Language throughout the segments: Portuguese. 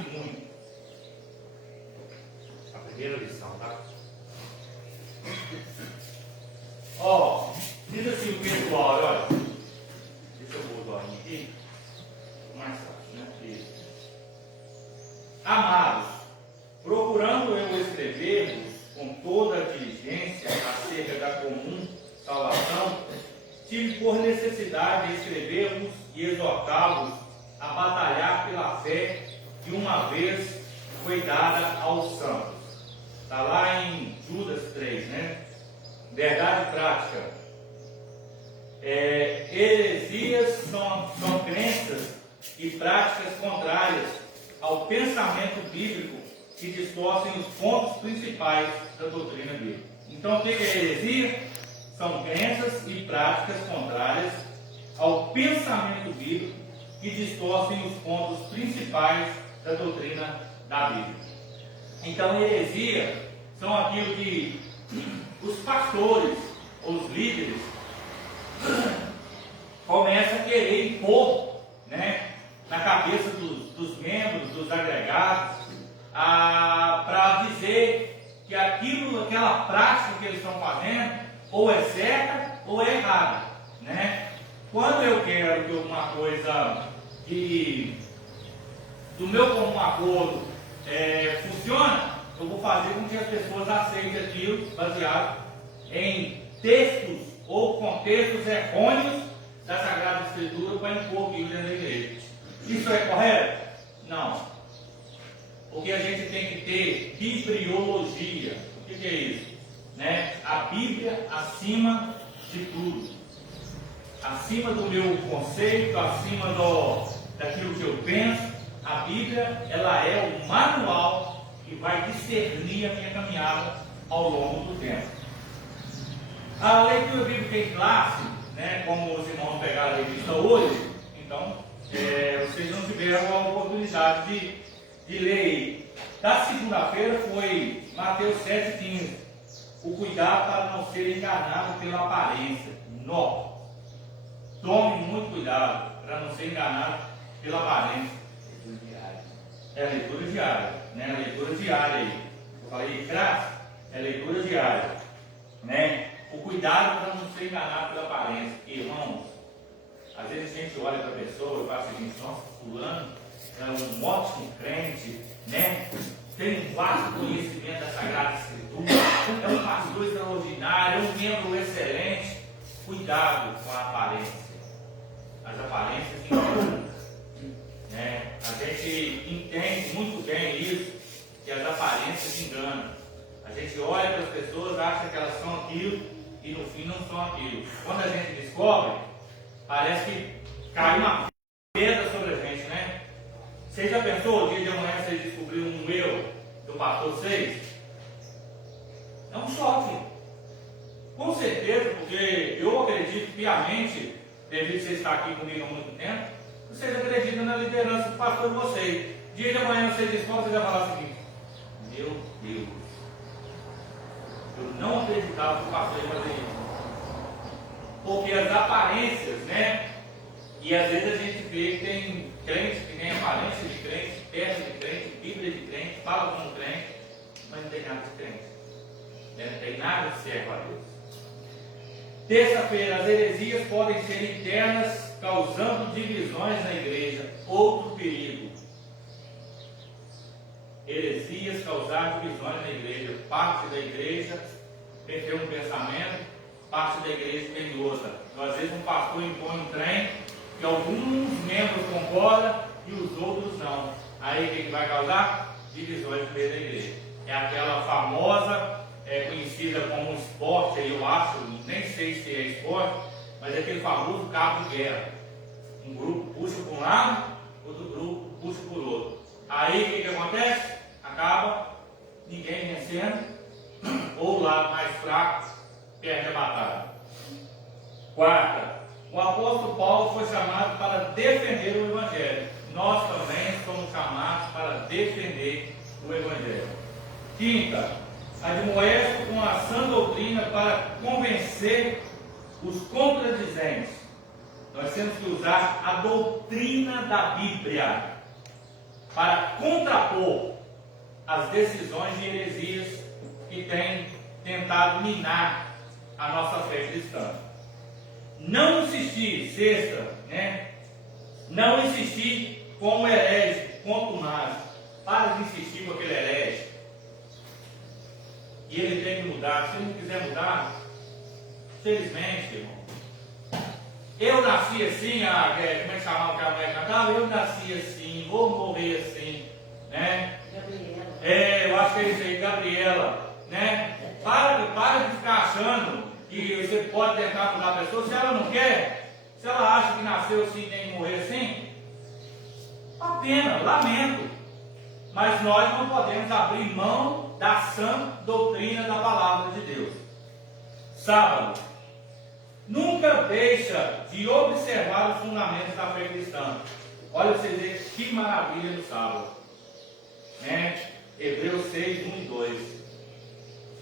muito. A primeira lição, tá? Ó, diz assim o pessoal, olha. Deixa eu botar o aqui. Mais fácil, né? Isso. Amados, procurando eu escrever-vos com toda a diligência acerca da comum salvação, tive por necessidade de escrever-vos e exortá-vos a batalhar pela fé que uma vez foi dada aos santos. Está lá em Judas 3, né? Verdade prática. Heresias são crenças e práticas contrárias ao pensamento bíblico que distorcem os pontos principais da doutrina bíblica. Então, o que é heresia? São crenças e práticas contrárias ao pensamento bíblico que distorcem os pontos principais da doutrina da Bíblia. Então, heresia são aquilo que os pastores, os líderes, começam a querer impor, né, na cabeça dos membros, dos agregados, para dizer que aquela prática que eles estão fazendo, ou é certa ou é errada, né? Quando eu quero que alguma coisa do meu comum acordo funcione, eu vou fazer com que as pessoas aceitem aquilo baseado em textos ou contextos errôneos da Sagrada Escritura para impor aquilo dentro da igreja. Isso é correto? Não. Porque a gente tem que ter bibliologia. O que é isso? Né? A Bíblia acima de tudo. Acima do meu conceito, acima daquilo que eu penso, a Bíblia ela é o manual que vai discernir a minha caminhada ao longo do tempo. A leitura bíblica em classe, né, como os irmãos pegaram a revista hoje, então vocês não tiveram a oportunidade de ler. Da segunda-feira foi Mateus 7,15. O cuidado para não ser enganado pela aparência. Não. Tome muito cuidado para não ser enganado pela aparência. Leitura diária. É leitura diária, né? Leitura diária aí. Eu falei graça, é leitura diária, né? O cuidado para não ser enganado pela aparência. Irmãos, às vezes a gente olha para a pessoa e fala assim, nossa, fulano é um ótimo crente, né? Tem um vasto conhecimento da Sagrada Escritura, é um pastor extraordinário, é um membro excelente. Cuidado com a aparência. As aparências enganam, né? A gente entende muito bem isso, que as aparências enganam. A gente olha para as pessoas, acha que elas são aquilo e no fim não são aquilo. Quando a gente descobre, parece que cai uma pedra sobre a gente, né? Você já pensou o dia de amanhã você descobriu um erro do pastor 6? É um choque. Com certeza, porque eu acredito piamente, devido a você estar aqui comigo há muito tempo, vocês acreditam na liderança do pastor de vocês. Dia de amanhã você descobre, você vai falar o seguinte: meu Deus, eu não acreditava que o pastor ia fazer isso. Porque as aparências, né? E às vezes a gente vê que tem crente que tem aparência de crente, perto de crente, Bíblia de crente, fala como crente, mas não tem nada de crente. Não tem nada de servo a Deus. Terça-feira, as heresias podem ser internas, causando divisões na igreja. Outro perigo. Heresias causar divisões na igreja. Parte da igreja tem um pensamento, parte da igreja tem outra. Então, às vezes um pastor impõe um trem que alguns membros concordam e os outros não. Aí o que vai causar? Divisões no meio da igreja. É aquela famosa, conhecida como esporte, eu acho, nem sei se é esporte, mas é aquele famoso cabo de guerra. Um grupo puxa para um lado, outro grupo puxa para o outro. Aí o que acontece? Acaba ninguém vencendo, ou o lado mais fraco perde a batalha. Quarta, o apóstolo Paulo foi chamado para defender o Evangelho. Nós também somos chamados para defender o Evangelho. Quinta, admoesto com a sã doutrina para convencer os contradizentes. Nós temos que usar a doutrina da Bíblia. para contrapor as decisões de heresias que têm tentado minar a nossa fé cristã. Não insistir, sexta, não insistir com o herege, contumaz. Para de insistir com aquele herege. E ele tem que mudar. Se ele não quiser mudar, felizmente, irmão. Eu nasci assim, como é que chamava o que a mulher cantava? Eu nasci assim, vou morrer assim, né? Gabriela. Eu acho que é isso aí, Gabriela, né? Para de ficar achando que você pode tentar mudar a pessoa. Se ela não quer, se ela acha que nasceu assim e tem que morrer assim, apenas, lamento. Mas nós não podemos abrir mão da sã doutrina da palavra de Deus. Sábado. Nunca deixa de observar os fundamentos da fé cristã. Olha para você ver que maravilha no sábado. Hebreus 6, 1 e 2.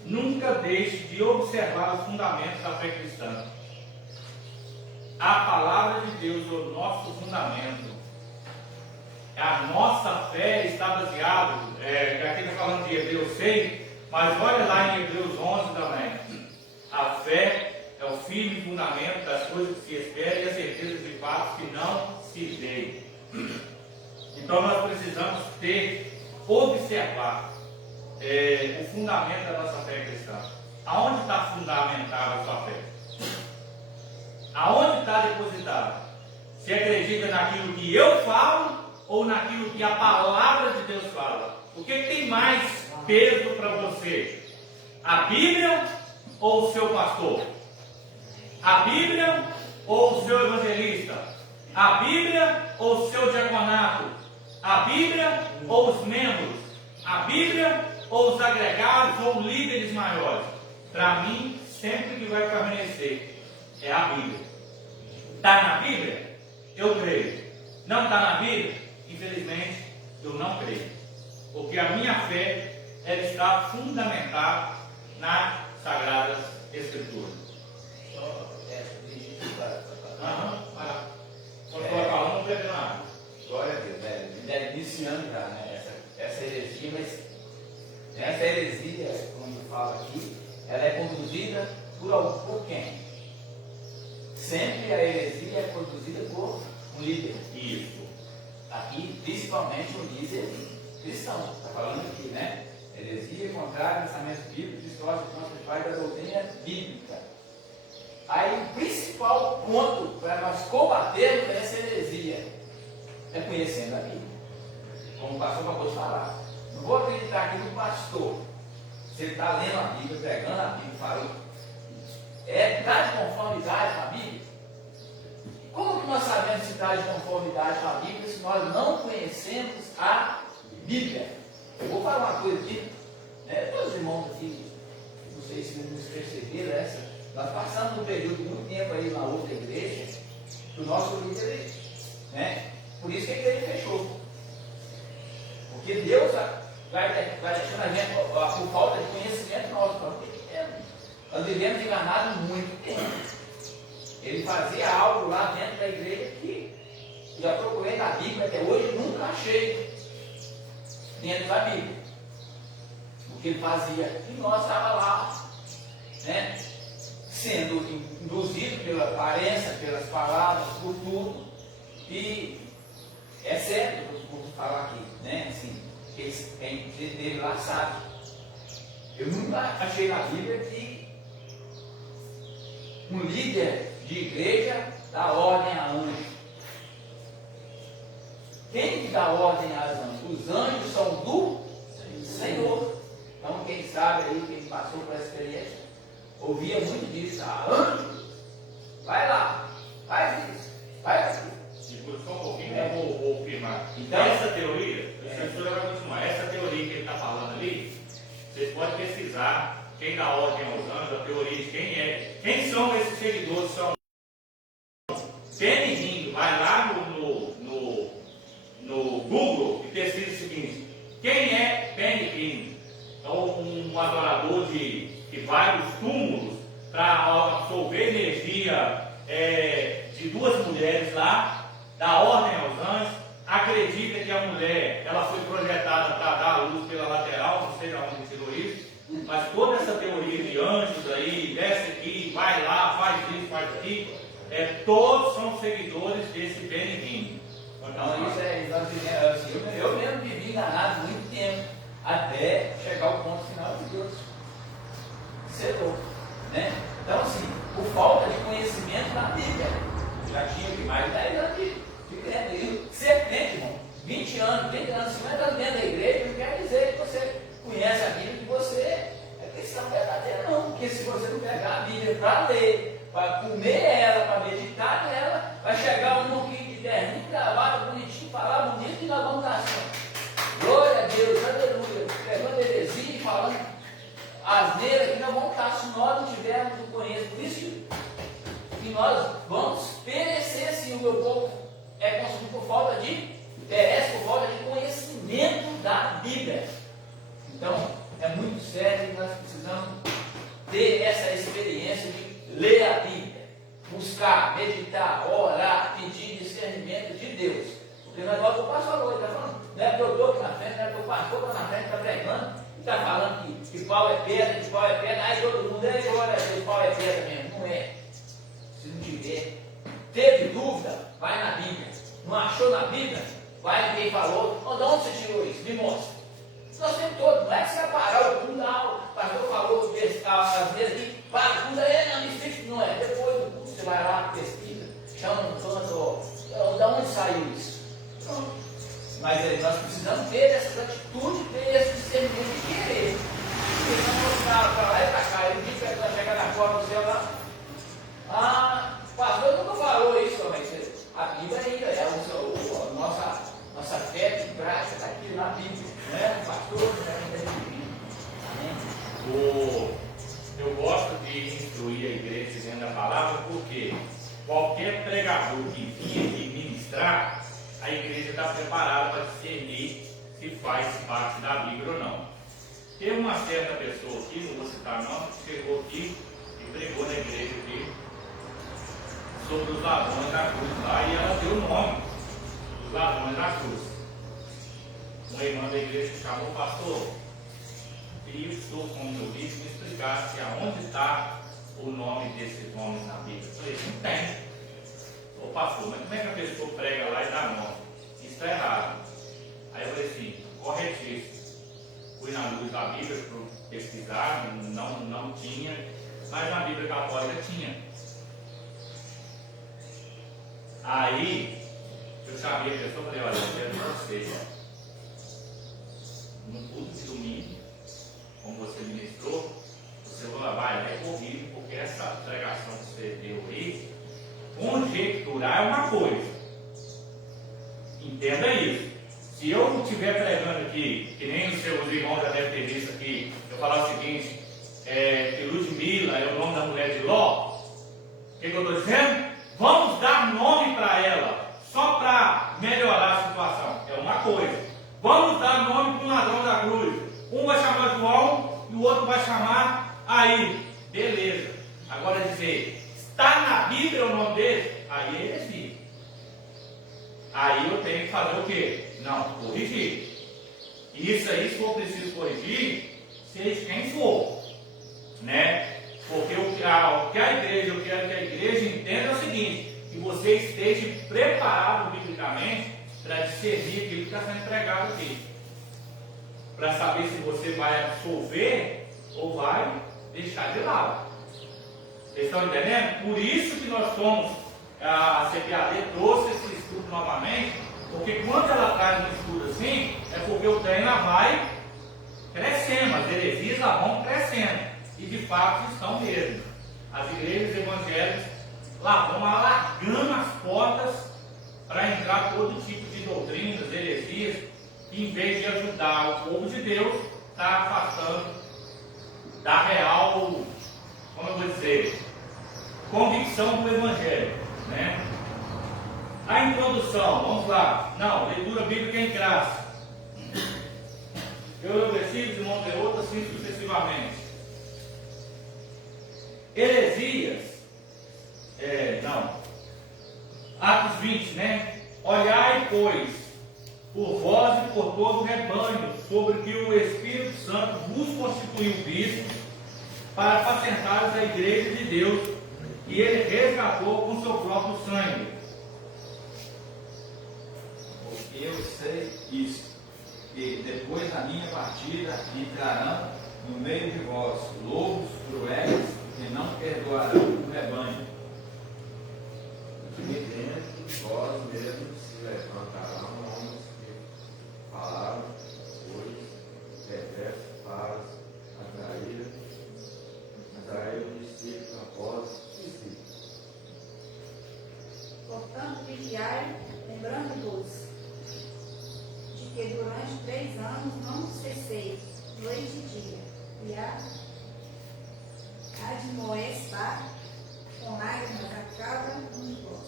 Nunca deixe de observar os fundamentos da fé cristã. A palavra de Deus é o nosso fundamento. A nossa fé está baseada, aqui está falando de Hebreus 6, mas olha lá em Hebreus 11 também. A fé é o firme fundamento das coisas que se esperam e a certeza de fatos que não se veem. Então nós precisamos observar o fundamento da nossa fé cristã. Aonde está fundamentada a sua fé? Aonde está depositada? Você acredita naquilo que eu falo ou naquilo que a palavra de Deus fala? O que tem mais peso para você? A Bíblia ou o seu pastor? A Bíblia ou o seu evangelista? A Bíblia ou o seu diaconato? A Bíblia ou os membros? A Bíblia ou os agregados ou líderes maiores? Para mim, sempre que vai permanecer é a Bíblia. Está na Bíblia? Eu creio. Não está na Bíblia? Infelizmente, eu não creio. Porque a minha fé ela está fundamentada nas Sagradas Escrituras. Quando eu falando, não perdeu nada. Glória a Deus, né? Iniciando já, né? Essa heresia, mas essa heresia, como fala aqui, ela é conduzida por quem? Sempre a heresia é conduzida por um líder. Isso. Aqui, principalmente um líder cristão. Está falando aqui, né? Heresia contrária ao pensamento bíblico, distorce contra os pais da doutrina bíblica. Aí o principal ponto para nós combatermos essa heresia é conhecendo a Bíblia. Como o pastor acabou de falar. Não vou acreditar aqui no pastor. Se ele está lendo a Bíblia, pregando a Bíblia, falou. Está de conformidade com a Bíblia? Como que nós sabemos se está de conformidade com a Bíblia se nós não conhecemos a Bíblia? Eu vou falar uma coisa aqui, né? Todos os irmãos aqui, não sei se nos perceberam nós passamos um período de muito tempo aí na outra igreja, o nosso líder, né? Por isso que a igreja fechou. Porque Deus vai deixando a gente, por falta de conhecimento nosso, nós vivemos enganados muito tempo. Ele fazia algo lá dentro da igreja que já procurei na Bíblia até hoje, nunca achei dentro da Bíblia. O que ele fazia, e nós estávamos lá, né? Sendo induzido pela aparência, pelas palavras, por tudo. E é sério que eu vou falar aqui, né? Assim, quem dele lá sabe. Eu nunca achei na Bíblia que um líder de igreja dá ordem a anjo. Quem que dá ordem a anjos? Os anjos são do Senhor. Então quem sabe aí, quem passou por essa experiência, ouvia muito disso. Anjo, vai lá, faz isso, faz aquilo. Segura só um pouquinho, eu vou firmar. Então, essa teoria, vai continuar. Essa teoria que ele está falando ali, vocês podem pesquisar quem dá ordem aos anjos, a teoria de quem é. Quem são esses seguidores? São Penny Rindo. Vai lá no Google e pesquisa o seguinte: quem é Penny Rindo? Então, um adorador de vários túmulos para absorver energia de duas mulheres lá, dá ordem aos anjos, acredita que a mulher ela mas toda essa teoria de anjos aí, desce aqui, vai lá, faz isso, faz aquilo, todos são seguidores desse Benihim. Então isso é assim, eu mesmo vivi enganado muito tempo, até chegar ao ponto final de Deus. Isso é louco, né? Então assim, por falta de conhecimento da Bíblia, já tinha que mais de 10 anos de crente. Ser crente, irmão, 20 anos, 50 anos dentro da igreja, não quer dizer que você conhece a Bíblia, que você é cristão verdadeiro, não. Porque se você não pegar a Bíblia para ler, para comer ela, para meditar nela, vai chegar um pouquinho de terninho, gravado, bonitinho, falar bonito e nós vamos estar assim. Glória a Deus, aleluia. Pegando heresia e falando asneira que nós vamos estar se nós não tivermos o conhecimento. Por isso que nós vamos perecer sim. O meu povo é consumido por falta de perece por falta de conhecimento da Bíblia. Então, é muito sério que nós precisamos ter essa experiência de ler a Bíblia, buscar, meditar, orar, pedir discernimento de Deus. Porque não é igual que o pastor falou, ele está falando, não é porque eu estou aqui na frente, não é porque o pastor está na frente, está pregando, e está falando que pau é pedra, aí todo mundo é glória a Deus, pau é pedra mesmo. Não é. Se não tiver, teve dúvida, vai na Bíblia. Não achou na Bíblia? Vai quem falou, de onde você tirou isso? Me mostra. Nós temos todos, não é que você vai parar o culto, o pastor falou às vezes que para o culto, não é. Depois do culto você vai lá, pesquisa, chama no canto, de onde saiu isso? Pronto. Mas nós precisamos ter essa atitude, ter esse discernimento de querer. Porque não vou ficar para lá e para cá, ele diz que vai chegar na porta do céu lá. O pastor nunca falou isso, mas a Bíblia ainda é a nossa fé de prática está aqui na Bíblia, né? O pastor ainda é divino. Amém? Eu gosto de instruir a igreja dizendo a palavra, porque qualquer pregador que vinha de ministrar, a igreja está preparada para discernir se faz parte da Bíblia ou não. Tem uma certa pessoa aqui, não vou citar não, que chegou aqui e pregou na igreja aqui sobre os ladrões da cruz lá, e ela deu o nome dos ladrões da cruz. Uma irmã da igreja que chamou o pastor, queria que o senhor, como eu disse, me explicasse aonde está o nome desses nomes na Bíblia. Eu falei, não tem. Ô pastor, mas como é que a pessoa prega lá e dá nome? Isso está errado. Aí eu falei assim, corretíssimo. Fui na luz da Bíblia para pesquisar, não tinha, mas na Bíblia Católica tinha. Aí eu chamei a pessoa e falei, olha, eu quero você, no culto de domingo, como você ministrou, você vai corrigir, porque essa pregação que você deu aí, conjecturar é uma coisa. Entenda isso. Se eu estiver pregando aqui, que nem os seus irmãos já devem ter visto aqui, eu falar o seguinte, que Ludmila é o nome da mulher de Ló, o que eu estou dizendo? Vamos dar nome para ela, só para melhorar a situação. É uma coisa. Vamos dar nome para um ladrão da cruz. Um vai chamar João e o outro vai chamar aí. Beleza. Agora dizer, está na Bíblia o nome dele? Aí é heresia. Aí eu tenho que fazer o quê? Não, corrigir. Isso aí, se for preciso corrigir, seja quem for. Né? Porque o que a igreja, eu quero que a igreja entenda é o seguinte, que você esteja preparado biblicamente para discernir aquilo que está sendo pregado aqui. Para saber se você vai absorver ou vai deixar de lado. Vocês estão entendendo? Por isso que nós somos, a CPAD trouxe esse estudo novamente, porque quando ela traz um estudo assim, é porque o trem lá vai crescendo, as heresias lá vão crescendo. E de fato estão mesmo. As igrejas evangélicas lá vão alargando as portas para entrar todo tipo de doutrinas, heresias, que em vez de ajudar o povo de Deus, está afastando da real, como eu vou dizer, convicção do Evangelho. Né? A introdução, vamos lá. Não, leitura bíblica em classe. Eu leio versículos, irmão de outro, assim sucessivamente. Heresias, Atos 20, né? Olhai, pois, por vós e por todo o rebanho, sobre que o Espírito Santo vos constituiu bispos, para apacentar a igreja de Deus, e ele resgatou com seu próprio sangue. Porque eu sei isso, que depois da minha partida entrarão no meio de vós lobos cruéis que não perdoarão o rebanho. E dentro vós mesmos se levantarão homens que falaram coisas perversas para atrair o discípulo após discípulos. Portanto, vigiai, lembrando-vos de que durante 3 anos não cessei, noite e dia, e admoestar com lágrimas a cada um de vós.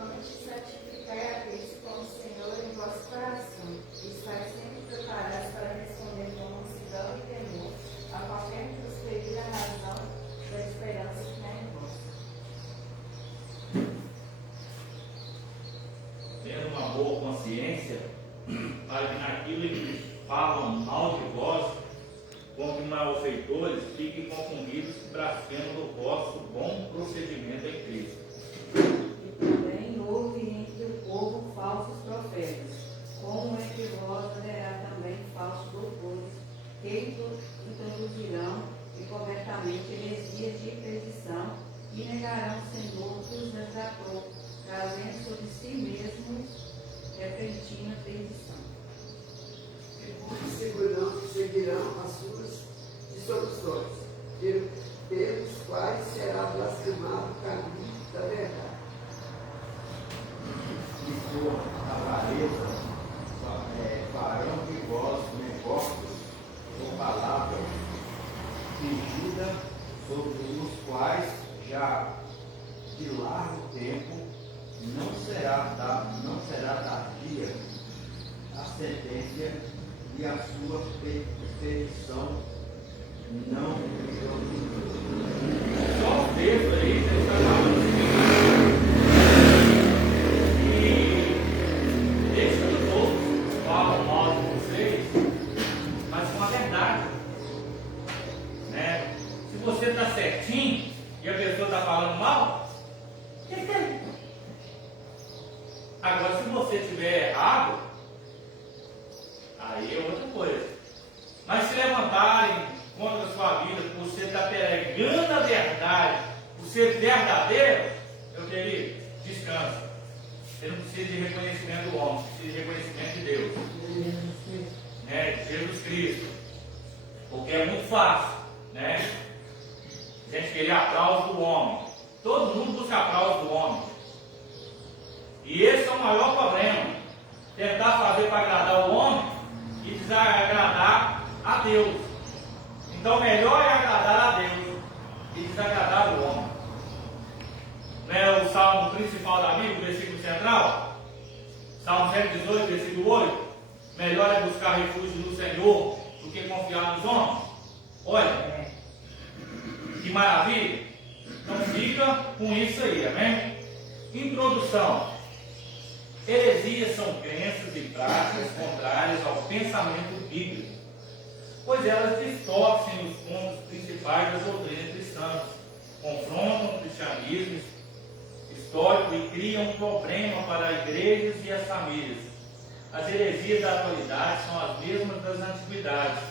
Antes santificai a Cristo como Senhor em vosso coração, e estai sempre preparados para responder com mansidão e temor a qualquer que vos pedir a razão da esperança que há em vós. Tendo uma boa consciência, para que naquilo que falam mal de vós, como malfeitores, fiquem confundidos que blasfemam do vosso bom procedimento em Cristo. E também houve entre o povo falsos profetas, como entre vós haverá também falsos doutores, que introduzirão e cobertamente heresias de perdição, e negarão o Senhor que os resgatou, trazendo sobre si mesmos repentina perdição. E seguirão as suas dissoluções, pelos quais será blasfemado o caminho da verdade. E por avareza farão de vós negócios com palavras fingida, sobre os quais já de largo tempo não será tardia a sentença e a sua perdição não Só o texto aí, ele está falando o seguinte, que deixa que os outros falam mal de vocês, mas com a verdade, né? Se você está certinho e a pessoa está falando mal, o que é? Agora, se você estiver errado, aí é outra coisa. Mas se levantarem contra a sua vida, por você estar pregando a verdade, por ser verdadeiro, meu querido, descansa. Você não precisa de reconhecimento do homem, precisa de reconhecimento de Deus, né? De Jesus Cristo. Porque é muito fácil, né? A gente querer aplauso do homem. Todo mundo busca aplauso do homem. E esse é o maior problema. Tentar fazer para agradar o homem e desagradar a Deus. Então, melhor é agradar a Deus e desagradar o homem. Não é o salmo principal da Bíblia, o versículo central? Salmo 118, versículo 8. Melhor é buscar refúgio no Senhor do que confiar nos homens. Olha, que maravilha. Então, fica com isso aí, amém? Introdução. Heresias são crenças e práticas contrárias ao pensamento bíblico, pois elas distorcem os pontos principais das doutrinas cristãs, confrontam o cristianismo histórico e criam um problema para igrejas e as famílias. As heresias da atualidade são as mesmas das antiguidades,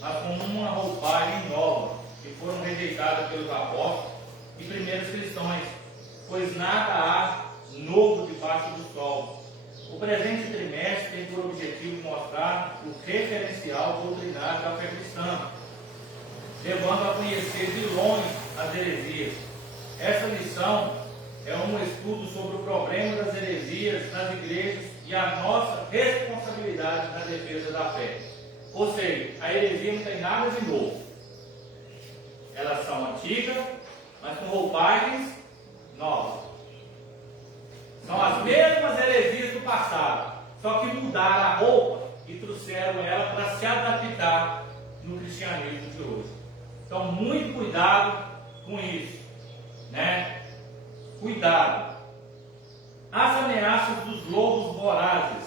mas com uma roupagem nova, que foram rejeitadas pelos apóstolos e primeiros cristãos, pois nada há novo debaixo do sol. O presente trimestre tem por objetivo mostrar o referencial doutrinário da fé cristã, levando a conhecer de longe as heresias. Essa lição é um estudo sobre o problema das heresias nas igrejas e a nossa responsabilidade na defesa da fé. Ou seja, a heresia não tem nada de novo. Elas são antigas, mas com roupagens novas. São as mesmas heresias do passado, só que mudaram a roupa e trouxeram ela para se adaptar no cristianismo de hoje. Então, muito cuidado com isso, né? Cuidado. as ameaças dos lobos vorazes.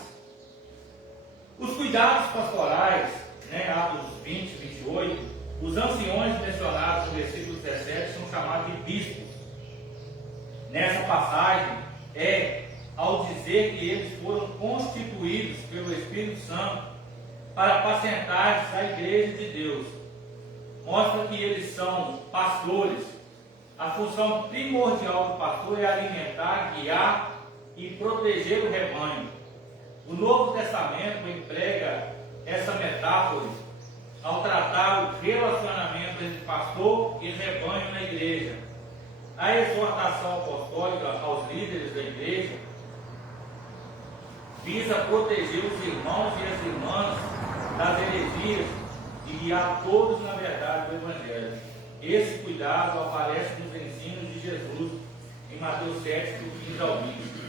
Os cuidados pastorais, né, Atos 20, 28, os anciões mencionados no versículo 17 são chamados de bispos. Nessa passagem, ao dizer que eles foram constituídos pelo Espírito Santo para apacentar a igreja de Deus, mostra que eles são pastores. A função primordial do pastor é alimentar, guiar e proteger o rebanho. O Novo Testamento emprega essa metáfora ao tratar o relacionamento entre pastor e rebanho na igreja. A exortação apostólica aos líderes da igreja visa proteger os irmãos e as irmãs das heresias e guiar todos na verdade do Evangelho. Esse cuidado aparece nos ensinos de Jesus em Mateus 7, do 15 ao 20.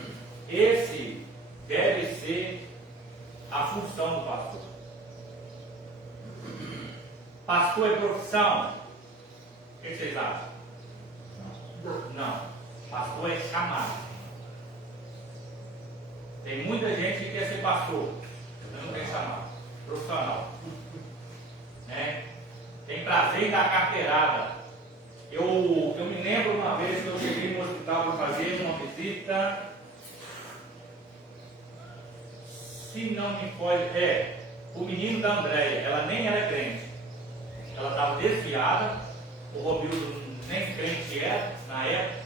Esse deve ser a função do pastor. Pastor é profissão? O que vocês acham? Não. Pastor é chamado. Tem muita gente que quer ser pastor, mas não quer chamado. Profissional. Né? Tem prazer em dar carteirada. Eu me lembro uma vez que eu cheguei no hospital para fazer uma visita. Se não me foge, o menino da Andréia, ela nem era crente. Ela estava desviada, o Robildo nem crente era na época.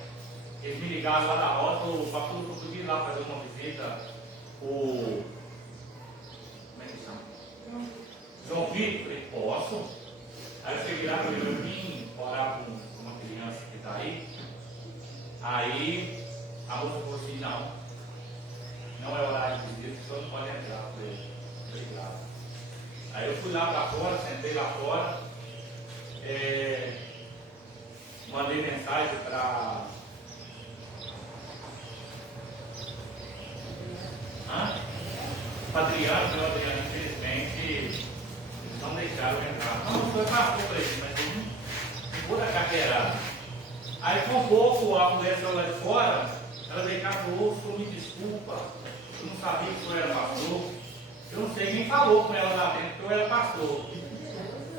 Eles me ligaram lá da rota, o pastor eu podia ir lá fazer uma visita, como é que chama? João Vitor, falei, posso? Aí eu cheguei lá, eu vim orar com uma criança que está aí. Aí a moça falou assim, não é horário de visita, o senhor não pode entrar. Eu falei, obrigado. Aí eu fui lá para fora, sentei lá fora, mandei mensagem para Adriano, meu Adriano, infelizmente não deixaram eu entrar. Não foi pastor para ele, mas eu não vou dar carteirada. Aí com um pouco a mulher saiu lá de fora, ela veio cá e falou, me desculpa, eu não sabia que eu era pastor. Eu não sei quem falou com ela lá dentro que eu era pastor.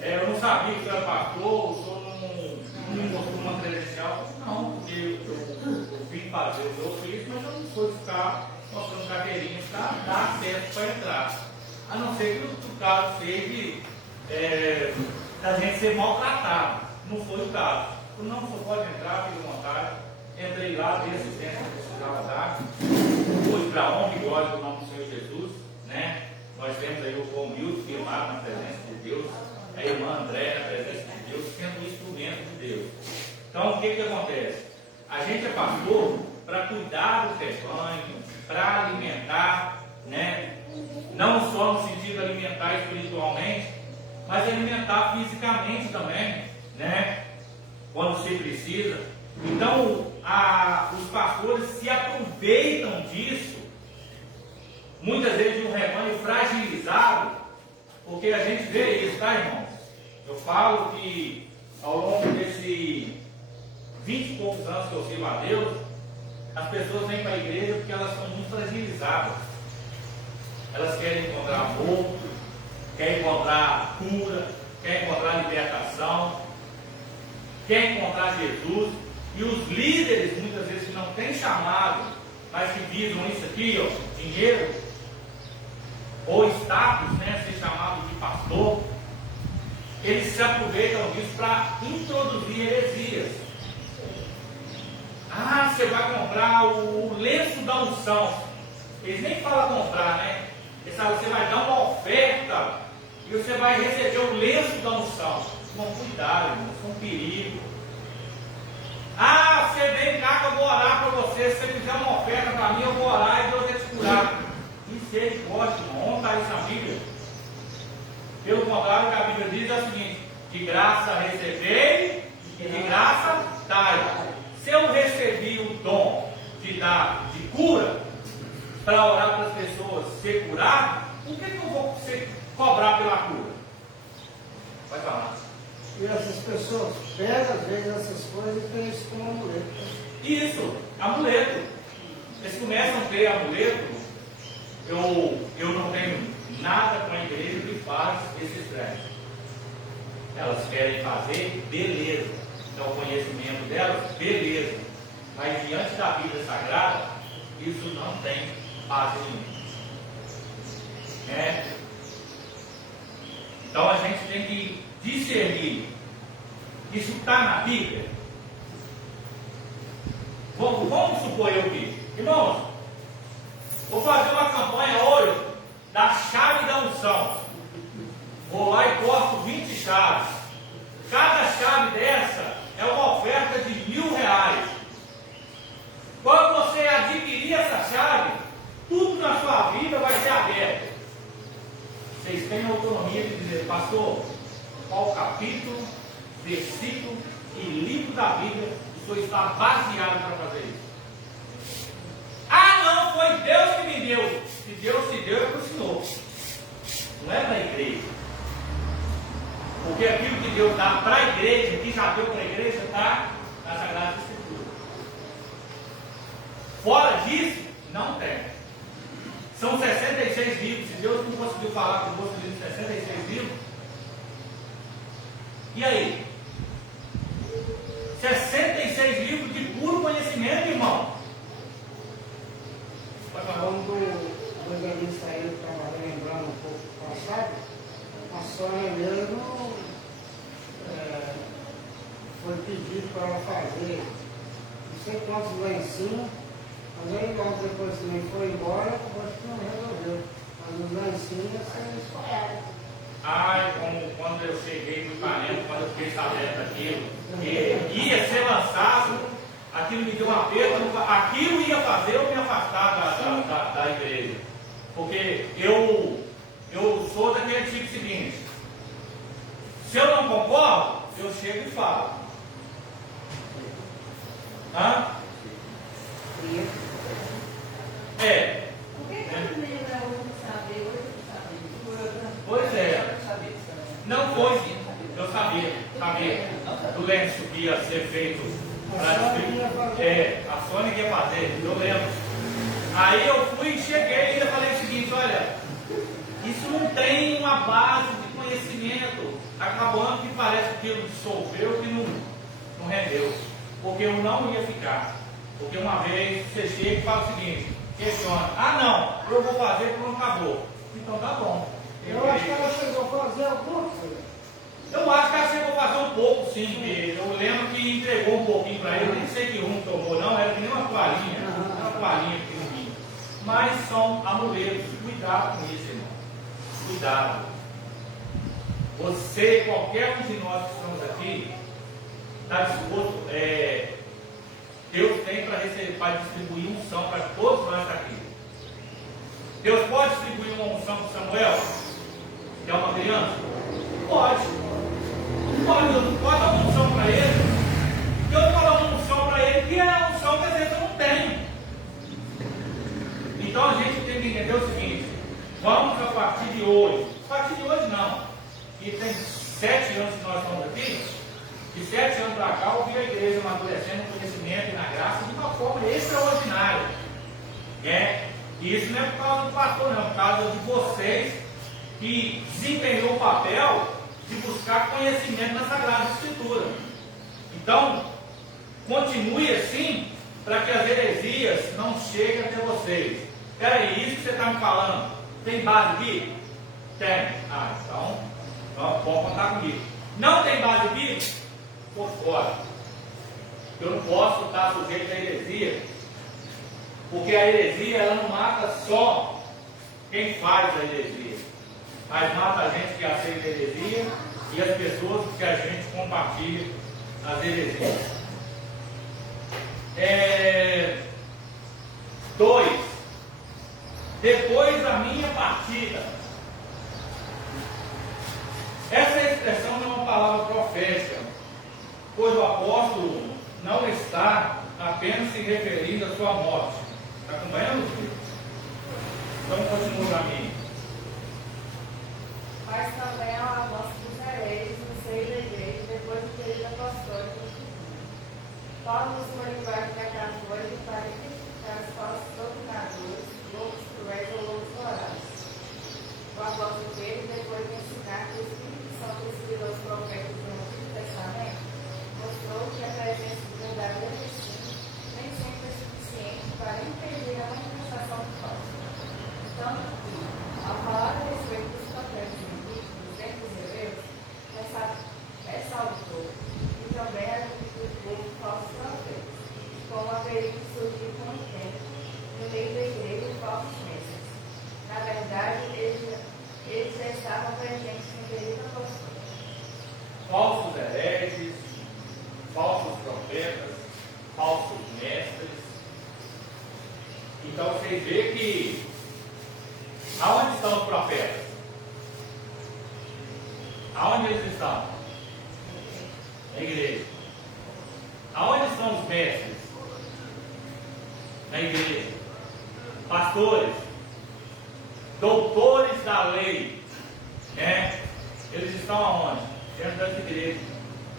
Eu não sabia que eu era pastor, o senhor não me mostrou uma credencial. Não, porque eu vim fazer o meu ofício, mas eu não fui ficar mostrando carteirinha para dar acesso para entrar. A não ser que o caso seja da gente ser maltratado. Não foi o caso. Não, só pode entrar, fique à vontade. Entrei lá, dei assistência que precisava dar. Fui para a honra e glória do nome do Senhor Jesus. Né? Nós temos aí o Romildo firmado na presença de Deus, a irmã André na presença de Deus, sendo um instrumento de Deus. Então, o que acontece? A gente é pastor para cuidar do rebanho, para alimentar, né? Não só no sentido de alimentar espiritualmente, mas alimentar fisicamente também, né? Quando se precisa. Então, os pastores se aproveitam disso, muitas vezes de um rebanho fragilizado, porque a gente vê isso, tá, irmão? Eu falo que ao longo desses 20 e poucos anos que eu sirvo a Deus, as pessoas vêm para a igreja porque elas estão muito fragilizadas. Elas querem encontrar amor, querem encontrar cura, querem encontrar libertação, querem encontrar Jesus. E os líderes, muitas vezes, que não têm chamado, mas que visam isso aqui, ó, dinheiro, ou status, né, ser chamado de pastor, eles se aproveitam disso para introduzir heresias. Você vai comprar o lenço da unção. Eles nem falam comprar, né? Eles falam, você vai dar uma oferta e você vai receber o lenço da unção. Não, cuidado, irmão, isso é um perigo. Você vem cá que eu vou orar para você. Se você fizer uma oferta para mim, eu vou orar e Deus vai te curar. Misericórdia, irmão. Onde está isso na Bíblia? Pelo contrário, o que a Bíblia diz é o seguinte: de graça recebei e de graça dai. Se eu recebi o dom de dar de cura, para orar para as pessoas ser curado, por que eu vou cobrar pela cura? Vai falar. E essas pessoas pegam, às vezes, essas coisas e têm isso como amuleto. Isso, amuleto. Eles começam a ter amuleto. Eu não tenho nada com a igreja que faz esses trechos. Elas querem fazer, beleza. Então, o conhecimento delas, beleza. Mas diante da Bíblia Sagrada, isso não tem base nenhuma. Né? Então, a gente tem que discernir. Isso está na Bíblia. Vamos supor eu que, irmãos, vou fazer uma campanha hoje da chave da unção. Vou lá e posto 20 chaves. Cada chave dessa é uma oferta de R$1.000. Quando você adquirir essa chave, tudo na sua vida vai ser aberto. Vocês têm autonomia de dizer, pastor, qual capítulo, versículo e livro da Bíblia o senhor está baseado para fazer isso? Ah, não, foi Deus que me deu. Se Deus te deu, é para o senhor. Não é para a igreja. Porque aquilo que Deus dá para a igreja, que já deu para a igreja, está na Sagrada Escritura. Fora disso, não tem. São 66 livros. Se Deus não conseguiu falar com o livro de 66 livros, e aí? 66 livros de puro conhecimento, irmão. Quando o evangelista aí estava lembrando um pouco do passado, a Sônia mesmo foi pedido para ela fazer não sei quantos lencinhos, mas aí logo depois que ele foi embora, acho que não resolveu. Mas os lencinhos são escolhados. Ai, como quando eu cheguei no Ipanema, quando eu fiquei sabendo daquilo, que ia ser lançado, aquilo me deu um aperto, aquilo ia fazer eu me afastar da igreja. Porque eu sou daquele tipo seguinte, se eu não concordo, eu chego e falo. Hã? É. Por que que não lembra hoje saber, hoje saber? Pois é. Não foi, eu sabia. Do lenço que ia ser feito para distribuir. A Sônia ia fazer, eu lembro. Aí eu fui, cheguei e falei o seguinte, olha, isso não tem uma base de conhecimento. Acabando que parece que ele dissolveu, que não rendeu. Porque eu não ia ficar. Porque uma vez você chega e fala o seguinte, questiona, não, eu vou fazer porque não acabou. Então tá bom. Eu acho que ela chegou a fazer alguma coisa. Eu acho que ela chegou a fazer um pouco, sim. Eu lembro que entregou um pouquinho para ele. Eu nem sei que rumo tomou, não. Era que nem uma toalhinha. Uma toalhinha pequenininha. Mas são amuletos. Cuidado com isso, irmão. Cuidado. Você, qualquer um de nós que estamos aqui, está disposto. Deus tem para distribuir unção para todos nós aqui. Deus pode distribuir uma unção para Samuel? Que é uma criança? Pode. Deus pode dar uma unção para ele. Deus pode dar uma unção para ele que é a unção que às vezes eu não tenho. Então a gente tem que entender o seguinte: vamos a partir de hoje. A partir de hoje não. E tem 7 anos que nós estamos aqui. De 7 anos para cá, eu vi a igreja amadurecendo no conhecimento e na graça de uma forma extraordinária. E isso não é por causa do pastor, não, é por causa de vocês que desempenhou o papel de buscar conhecimento na Sagrada Escritura. Então, continue assim, para que as heresias não cheguem até vocês. Espera aí, isso que você está me falando, tem base aqui? Tem. Então, pode contar comigo. Não tem base aqui? Por fora. Eu não posso estar sujeito à heresia, porque a heresia ela não mata só quem faz a heresia, mas mata a gente que aceita a heresia e as pessoas que a gente compartilha as heresias. 2. Depois da minha partida. Essa expressão não é uma palavra profética, pois o apóstolo não está apenas se referindo à sua morte. Está acompanhando? Então continua para mim. Mas também há o avanço dos hereges no seio da igreja depois do período apostólico. Torna-nos uma linguagem precatória para identificar as falsas depois de ensinar que o Espírito Santo inspirou os profetas do Antigo Testamento, mostrou que a presença do verdadeiro ensino nem sempre é suficiente para impedir a manifestação do falso. Tanto que, ao falar a respeito dos profetas antigos dentro dos hebreus, ressaltou que também admitiu falsos profetas, como haveria de surgir com o tempo no meio da igreja falsos mestres. Na verdade, eles já estavam presentes no período apostólico. Falsos hereges, falsos profetas, falsos mestres. Então você vê que aonde estão os profetas? Aonde eles estão? Na igreja. Aonde estão os mestres? Na igreja. Pastores, doutores da lei, né? Eles estão aonde? Dentro das igrejas.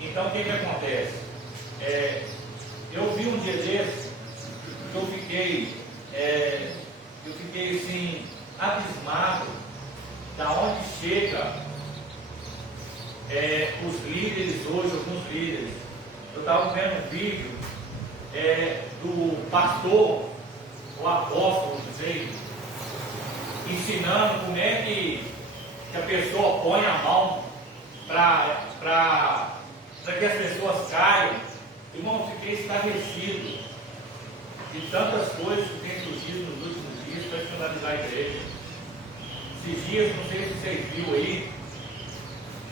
Então o que acontece? Eu vi um dia desses que eu fiquei assim, abismado da onde chega os líderes hoje, alguns líderes. Eu estava vendo um vídeo do pastor, o apóstolo, não sei, ensinando como é que a pessoa põe a mão para que as pessoas caiam. Irmão, fiquei estarrecido de tantas coisas que têm surgido nos últimos dias para escandalizar a igreja. Esses dias, não sei se vocês viram aí,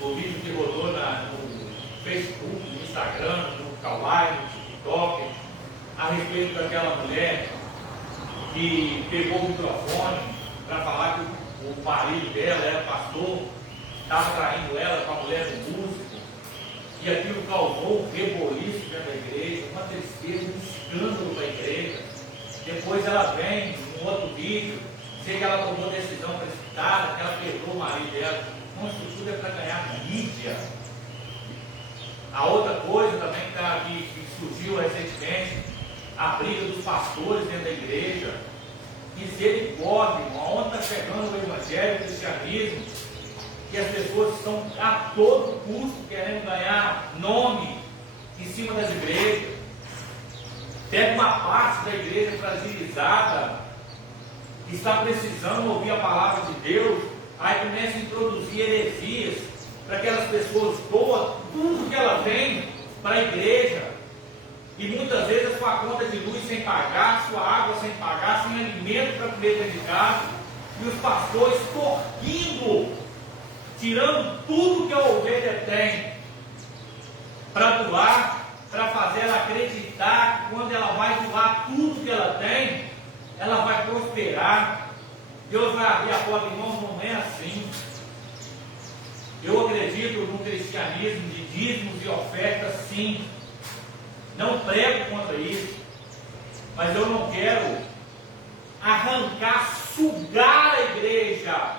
o vídeo que rodou no Facebook, no Instagram, no Kawaii, no TikTok, a respeito daquela mulher que pegou o microfone para falar que o marido dela era pastor, estava traindo ela com a mulher do músico, e aquilo causou um reboliço dentro da igreja, uma tristeza, um escândalo para a igreja. Depois ela vem, num outro vídeo, dizer que ela tomou decisão precipitada, que ela perdoou o marido dela. Não, isso tudo é para ganhar mídia. A outra coisa também que surgiu recentemente, a briga dos pastores dentro da igreja. Misericórdia, irmão, onde está chegando o evangelho, o cristianismo, que as pessoas estão a todo custo querendo ganhar nome em cima das igrejas. Pega uma parte da igreja fragilizada, que está precisando ouvir a palavra de Deus, aí começa a introduzir heresias para que aquelas pessoas doam tudo que ela tem para a igreja. E muitas vezes a sua conta de luz sem pagar, sua água sem pagar, sem alimento para comer dentro de casa, e os pastores extorquindo, tirando tudo que a ovelha tem para doar, para fazer ela acreditar que quando ela vai doar tudo que ela tem, ela vai prosperar. Deus vai abrir a porta, irmãos, não é assim. Eu acredito no cristianismo de dízimos e ofertas, sim. Não prego contra isso, mas eu não quero arrancar, sugar a igreja,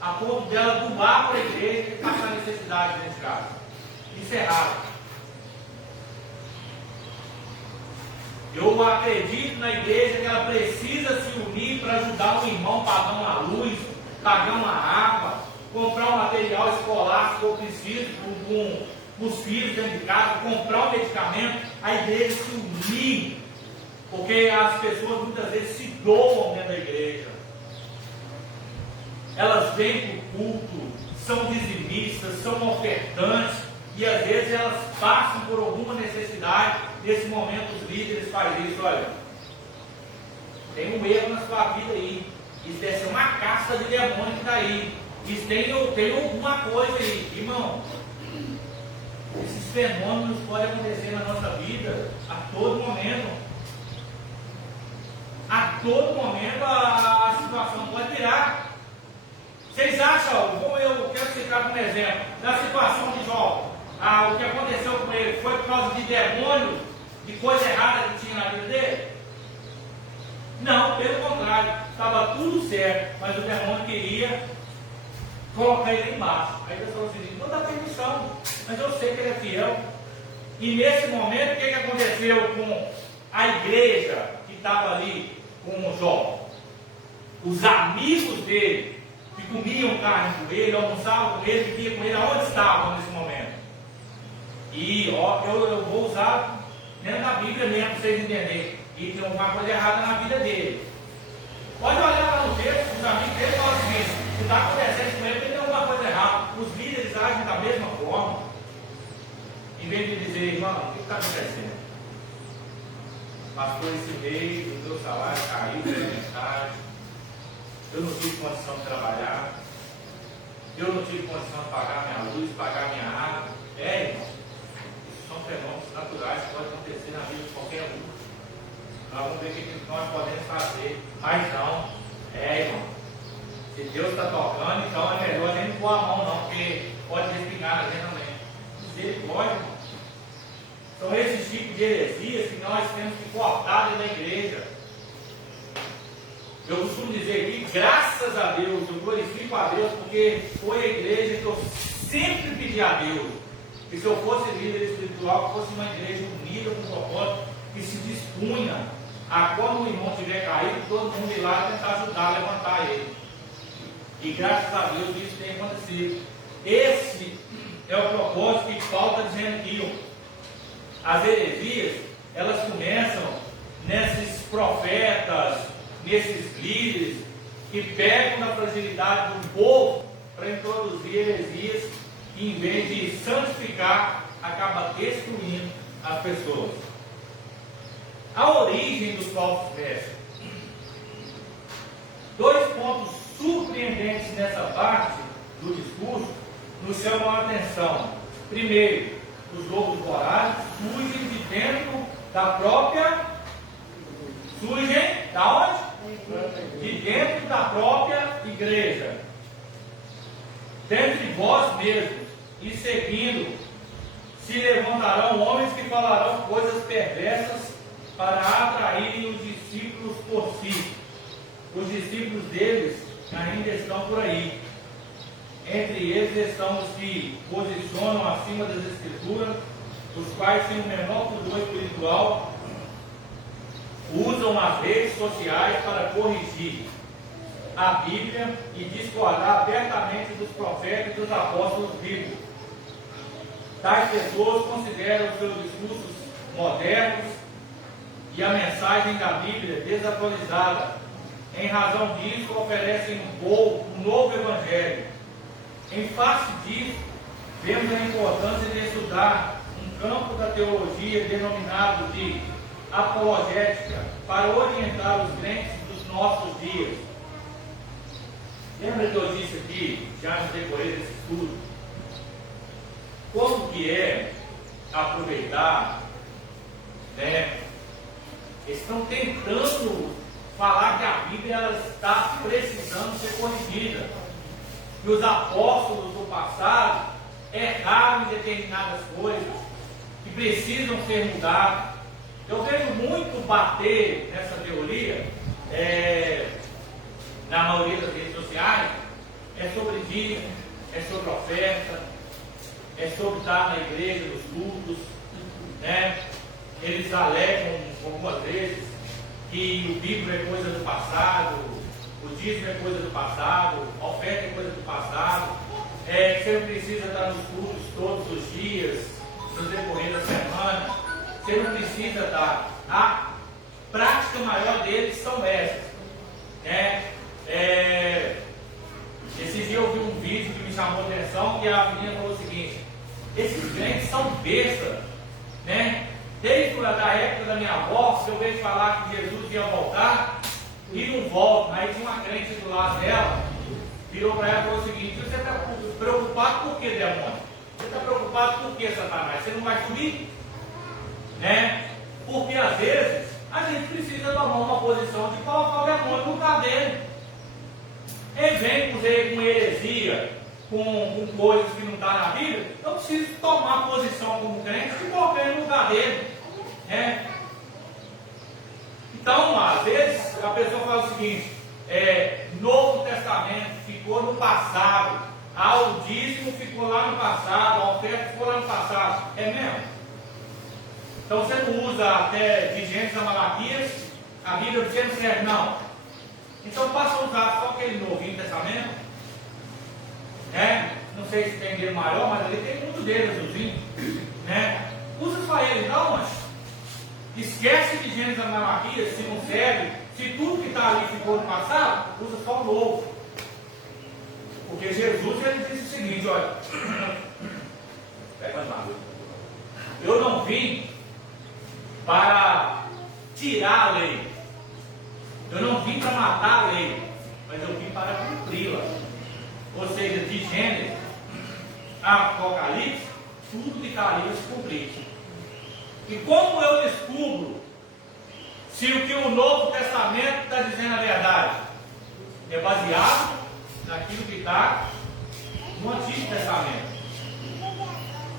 a ponto dela doar para a igreja e passar necessidade dentro de casa. Isso é errado. Eu acredito na igreja que ela precisa se unir para ajudar o irmão a pagar uma luz, pagar uma água, comprar um material escolar se for preciso, com os filhos dentro de casa, comprar um medicamento, a igreja se unir, porque as pessoas muitas vezes se doam dentro da igreja. Elas vêm para o culto, são dizimistas, são ofertantes, e às vezes elas passam por alguma necessidade. Nesse momento os líderes fazem isso. Olha, tem um erro na sua vida aí, isso deve ser uma caça de demônio que está aí, isso tem alguma coisa aí, irmão. Esses fenômenos podem acontecer na nossa vida a todo momento. A todo momento a situação pode virar. Vocês acham, como eu quero citar como exemplo, na situação de Jó, o que aconteceu com ele foi por causa de demônio, de coisa errada que tinha na vida dele? Não, pelo contrário, estava tudo certo, mas o demônio queria colocar ele lá embaixo. Aí Deus falou assim: não dá permissão, mas eu sei que ele é fiel. E nesse momento, o que aconteceu com a igreja que estava ali com o Jó? Os amigos dele que comiam carne com ele, almoçavam com ele, viviam com ele, aonde estavam nesse momento. E ó, eu vou usar dentro da Bíblia mesmo para vocês entenderem. E tem alguma coisa errada na vida dele. Pode olhar lá no texto, os amigos dele falam o seguinte: o que está acontecendo com ele, tem alguma coisa errada. Os líderes agem da mesma forma. Em vez de dizer, irmão, o que está acontecendo? Pastor, esse mês o meu salário caiu pela metade. Eu não tive condição de trabalhar. Eu não tive condição de pagar minha luz, pagar minha água. Irmão, isso são fenômenos naturais que podem acontecer na vida de qualquer um. Nós vamos ver o que nós podemos fazer. Mas não, irmão. Se Deus está tocando, então é melhor nem pôr a mão, não, porque pode respingar na gente também. Misericórdia, irmão. São esses tipos de heresias que nós temos que cortar dentro da igreja. Eu costumo dizer aqui, graças a Deus, eu glorifico a Deus, porque foi a igreja que eu sempre pedi a Deus. Que se eu fosse líder espiritual, que fosse uma igreja unida com propósito, que se dispunha a quando o irmão tiver caído, todo mundo ir lá e tentar ajudar a levantar ele. E graças a Deus isso tem acontecido. Esse é o propósito que Paulo está dizendo aqui. As heresias, elas começam nesses profetas, nesses líderes que pegam na fragilidade do povo para introduzir heresias que, em vez de santificar, acaba destruindo as pessoas. A origem dos falsos mestres. 2 pontos surpreendentes nessa parte do discurso nos chamam a atenção. Primeiro, os lobos vorazes surgem de dentro da própria. Surgem da onde? De dentro da própria igreja. Dentro de vós mesmos, e seguindo, se levantarão homens que falarão coisas perversas para atraírem os discípulos por si. Os discípulos deles ainda estão por aí. Entre eles estão os que posicionam acima das Escrituras, os quais têm o menor pudor espiritual, usam as redes sociais para corrigir a Bíblia e discordar abertamente dos profetas e dos apóstolos bíblicos. Tais pessoas consideram os seus discursos modernos e a mensagem da Bíblia desatualizada. Em razão disso, oferecem um novo evangelho. Em face disso, vemos a importância de estudar um campo da teologia denominado de apologética para orientar os crentes dos nossos dias. Lembra que eu disse aqui, já no decorrer desse estudo, como que é aproveitar, né? Eles estão tentando falar que a Bíblia ela está precisando ser corrigida. Que os apóstolos do passado erraram em determinadas coisas que precisam ser mudadas. Eu vejo muito bater nessa teoria, na maioria das redes sociais, é sobre dízimo, é sobre oferta, é sobre estar na igreja, nos cultos, né? Eles alegam algumas vezes que o dízimo é coisa do passado, o dízimo é coisa do passado, a oferta é coisa do passado, que você não precisa estar nos cultos todos os dias, no decorrer da semana, você não precisa estar. A prática maior deles são essas. Esses dias eu vi um vídeo que me chamou a atenção e a menina falou o seguinte: esses crentes são bestas, né? Desde a época da minha avó, eu vejo falar que Jesus ia voltar e não volta. Aí tinha uma crente do lado dela, virou para ela e falou o seguinte: você está preocupado por que, demônio? Você está preocupado por que, Satanás? Você não vai subir? Né? Porque às vezes a gente precisa tomar uma posição de colocar o demônio no lugar dele. Ele vem com heresia, com coisas que não estão na Bíblia. Eu preciso tomar posição como crente e colocar ele no lugar dele. Né? Então, às vezes, a pessoa fala o seguinte: Novo Testamento ficou no passado, o dízimo ficou lá no passado, a oferta ficou lá no passado. É mesmo? Então você não usa até de Gênesis a Malaquias, a Bíblia você não serve, não. Então passa a usar só aquele Novinho Testamento, sei se tem dele maior, mas ali tem muito dele azulzinho, né? Usa só ele não, mas esquece de Gênesis e Malaquias, se não serve, se tudo que está ali ficou no passado, usa só o novo. Porque Jesus ele disse o seguinte, olha, pega mais uma. Eu não vim para tirar a lei, eu não vim para matar a lei, mas eu vim para cumpri-la. Ou seja, de Gênesis a Apocalipse, tudo que está ali vai se cumprir. E como eu descubro se o que o Novo Testamento está dizendo a verdade? É baseado naquilo que está no Antigo Testamento.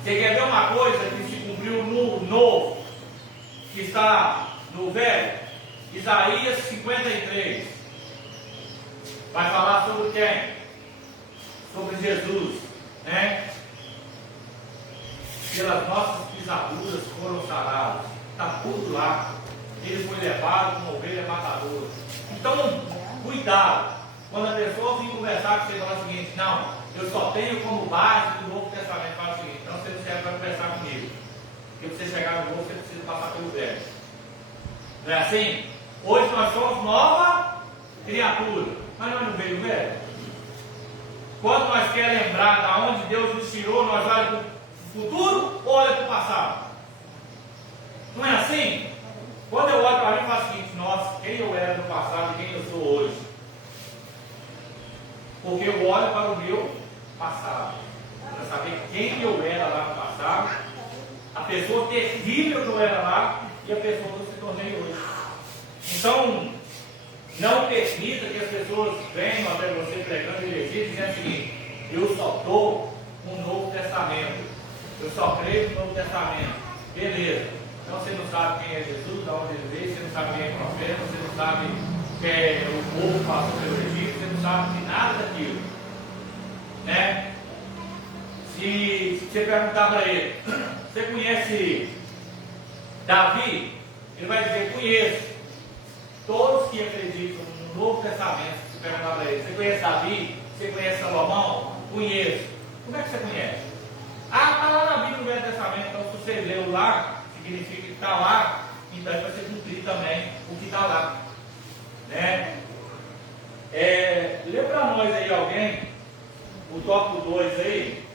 Você quer ver uma coisa que se cumpriu no Novo, que está no Velho? Isaías 53. Vai falar sobre quem? Sobre Jesus, né? Pelas nossas pisaduras foram sarados. Está tudo lá. Ele foi levado como ovelha matadora. Então, cuidado. Quando a pessoa vem conversar com você e falar o seguinte, não, eu só tenho como base do Novo Testamento, fala o seguinte, então você não serve para conversar comigo. Porque para você chegar no Novo, você precisa passar pelo Velho. Não é assim? Hoje nós somos nova criatura. Mas nós não veio o Velho. Quando nós queremos lembrar de onde Deus nos tirou, nós olhamos para o futuro ou olhamos para o passado? Não é assim? Quando eu olho para mim, eu faço o seguinte, nossa, quem eu era no passado e quem eu sou hoje? Porque eu olho para o meu passado, para saber quem eu era lá no passado, a pessoa terrível que eu era lá e a pessoa que eu se tornei hoje. Então, não permita que as pessoas venham até você pregando heresia dizendo o seguinte, eu só dou um Novo Testamento, eu só creio no Novo Testamento. Beleza, então você não sabe quem é Jesus, de onde ele veio, você não sabe quem é profeta, você não sabe que o povo passou pelo Egito, você não sabe de nada daquilo, né? Se você perguntar para ele, você conhece Davi? Ele vai dizer, conheço. Todos que acreditam no Novo Testamento, se você perguntar para ele, você conhece Davi? Você conhece Salomão? Conheço. Como é que você conhece? Ah, está lá na Bíblia no Velho Testamento, então se você leu lá, significa que está lá, então vai ser cumprir também o que está lá. Né? Lê para nós aí alguém, o tópico 2 aí,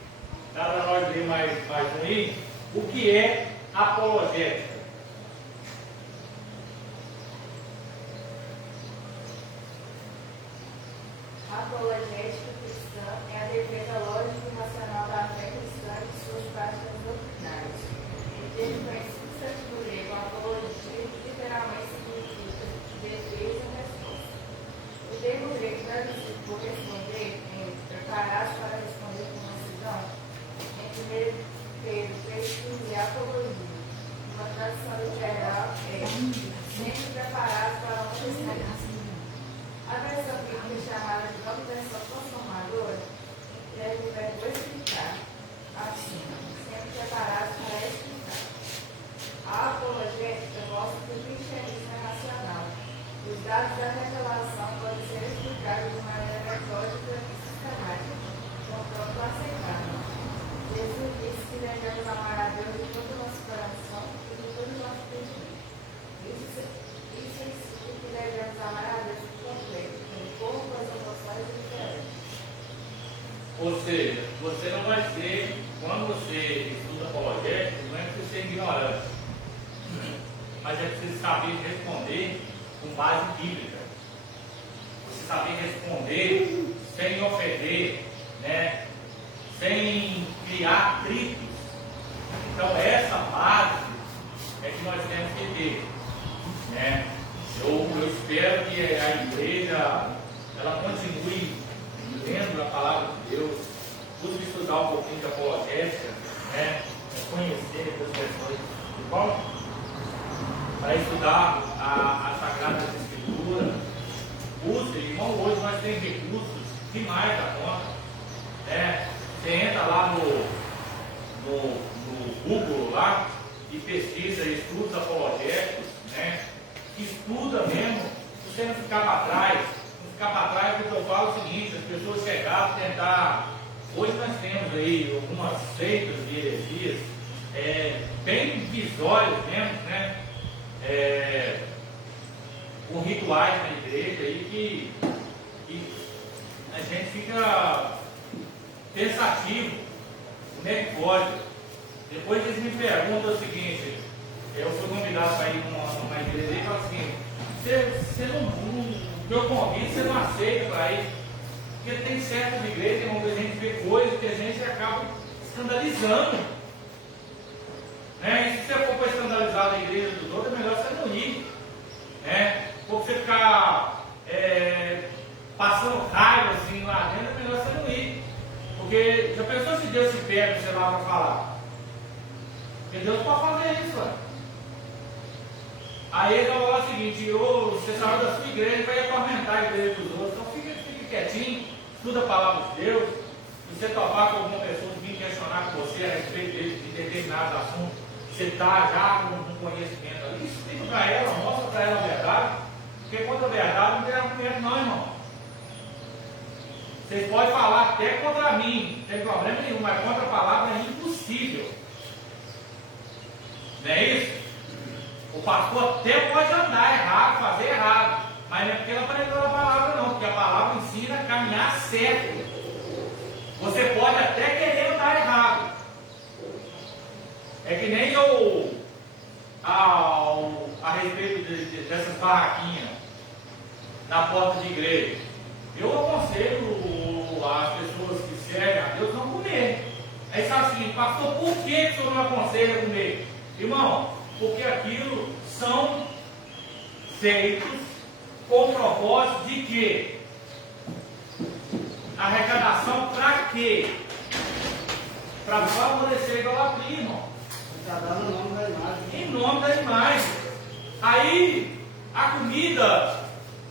dá para nós ler mais ruim, o que é apologética. A apologética cristã é a defesa lógica e racional da fé cristã e de suas práticas doutrinárias. O termo conhecido no grego, apologia, literalmente significa defesa e resposta. O termo grego traduzido por responder, preparados para responder com mansidão, em 1 Pedro 3,15 é apologia. Uma tradução literal é sempre preparados para uma resposta. A versão bíblica chamada de nova versão transformadora deve o verbo explicar, assim, sempre preparados para explicar. A apologética mostra que o cristianismo é racional. Os dados da revelação podem ser explicados de maneira metódica e sistemática, contanto aceitável. Jesus disse que devemos amar a Deus de todo o nosso coração e de todo o nosso entendimento. Isso ensina que devemos amar a Deus completo, em corpo, as emoções e diferentes. Ou seja, você não vai ser, quando você estuda apologética, não é que você ser ignorante, mas é preciso saber responder com base bíblica. Você saber responder sem ofender, né? Sem criar atritos. Então essa base é que nós temos que ter, né? Eu espero que a igreja ela continue lendo a palavra de Deus, busque estudar um pouquinho de apologética, né? Conhecer as questões de Paulo, para estudar a Sagrada Escritura. Busque, irmão, hoje nós temos recursos demais da conta, né? Você entra lá no Google lá e pesquisa estudos apologéticos, né? Estuda mesmo, você não ficar para trás. Não ficar para trás, porque eu falo o seguinte, as pessoas chegavam a tentar Hoje nós temos aí algumas seitas de heresias bem visórias mesmo, né? Com rituais na igreja aí que a gente fica pensativo, como é que pode? Depois eles me perguntam o seguinte, eu fui convidado para ir numa igreja e falo assim, você não, meu convite você não aceita para ir, porque tem certas igrejas onde a gente vê coisas que a gente acaba escandalizando. Né? E se você for para escandalizar a igreja dos outros, é melhor você não ir. Né? Ou você ficar passando raiva assim lá dentro, é melhor você não ir. Porque já pensou se Deus se pega, sei lá, para falar? Porque Deus pode fazer isso, mano. Aí ele vai falar o seguinte, você saiu da sua igreja vai atormentar a igreja dos outros, então fique quietinho, estuda a palavra de Deus. Se você topar com alguma pessoa que vir questionar com você a respeito de determinados assuntos, você está já com um conhecimento ali, explica para ela, mostra para ela a verdade, porque contra a verdade não tem argumento não, irmão. Vocês podem falar até contra mim, não tem problema nenhum, mas contra a palavra é impossível. Não é isso? O pastor até pode andar errado, fazer errado, mas não é porque ele aprendeu a palavra não, porque a palavra ensina a caminhar certo. Você pode até querer andar errado. É que nem a respeito dessas barraquinhas na porta de igreja. Eu aconselho as pessoas que servem a Deus não comer. Aí sabe o seguinte, pastor, por que o senhor não aconselha comer? Irmão, porque aquilo são feitos com o propósito de quê? Arrecadação para quê? Para favorecer a idolatria, irmão. Está dando o nome da imagem. Em nome da imagem. Aí a comida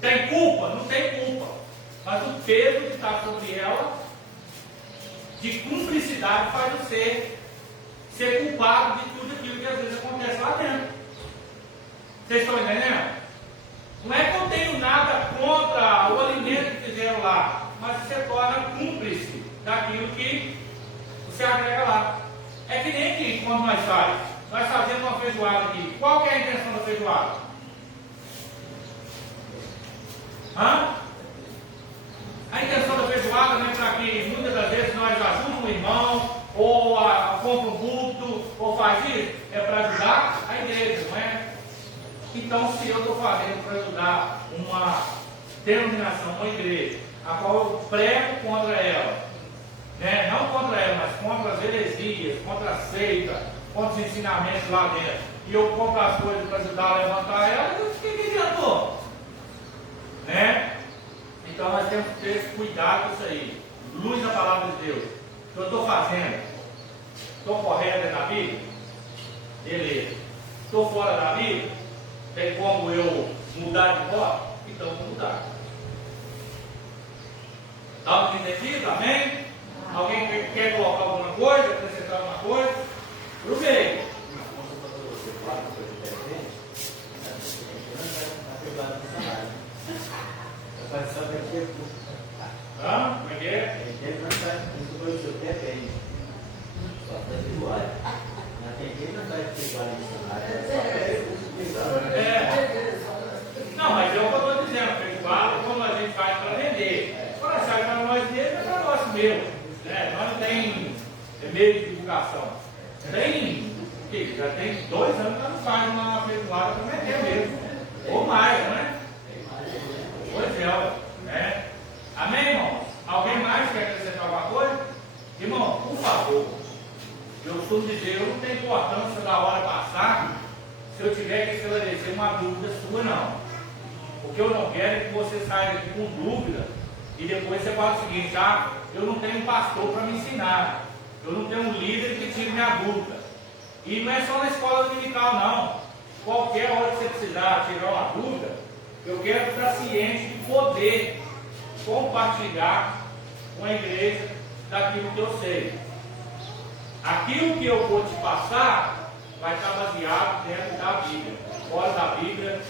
tem culpa? Não tem culpa. Mas o peso que está sobre ela, de cumplicidade, faz você ser culpado de tudo aquilo que às vezes acontece lá dentro. Vocês estão entendendo? Não é que eu tenho nada contra o alimento que fizeram lá, mas você torna cúmplice daquilo que você agrega lá. É que nem aqui, quando nós fazemos uma feijoada aqui. Qual que é a intenção da feijoada? A intenção da feijoada não é para que muitas das vezes nós ajudamos um irmão, ou compra um culto, ou faz isso, é para ajudar a igreja, não é? Então, se eu estou fazendo para ajudar uma denominação, uma igreja, a qual eu prego contra ela, né? Não contra ela, mas contra as heresias, contra a seita, contra os ensinamentos lá dentro, e eu compro as coisas para ajudar a levantar ela, o que adiantou? Né? Então nós temos que ter esse cuidado com isso aí. Luz da palavra de Deus. O que eu estou fazendo? Estou correto dentro da Bíblia? Beleza. Estou fora da Bíblia? Tem como eu mudar de voto? Então vou mudar. Está entendido? Amém? Alguém quer colocar alguma coisa? Acrescentar alguma coisa? Aproveite. Como é que é? Não, mas é o que eu estou dizendo, feijoada, quando a gente faz para vender. Quando sai para nós mesmos, é para nós mesmos. Nós não tem meio de divulgação. Já tem 2 anos que nós não faz uma feijoada para vender mesmo. Ou mais, não é? Pois é, né? Amém, irmão? Alguém mais quer acrescentar alguma coisa? Irmão, por favor, eu costumo dizer, eu não tenho importância da hora passar se eu tiver que esclarecer uma dúvida sua, não. O que eu não quero é que você saia daqui com dúvida e depois você fala o seguinte, eu não tenho um pastor para me ensinar, eu não tenho um líder que tire minha dúvida. E não é só na escola dominical, não. Qualquer hora que você precisar tirar uma dúvida, eu quero estar ciente de poder compartilhar com a igreja daquilo que eu sei. Aquilo que eu vou te passar vai estar baseado dentro da Bíblia. Fora da Bíblia,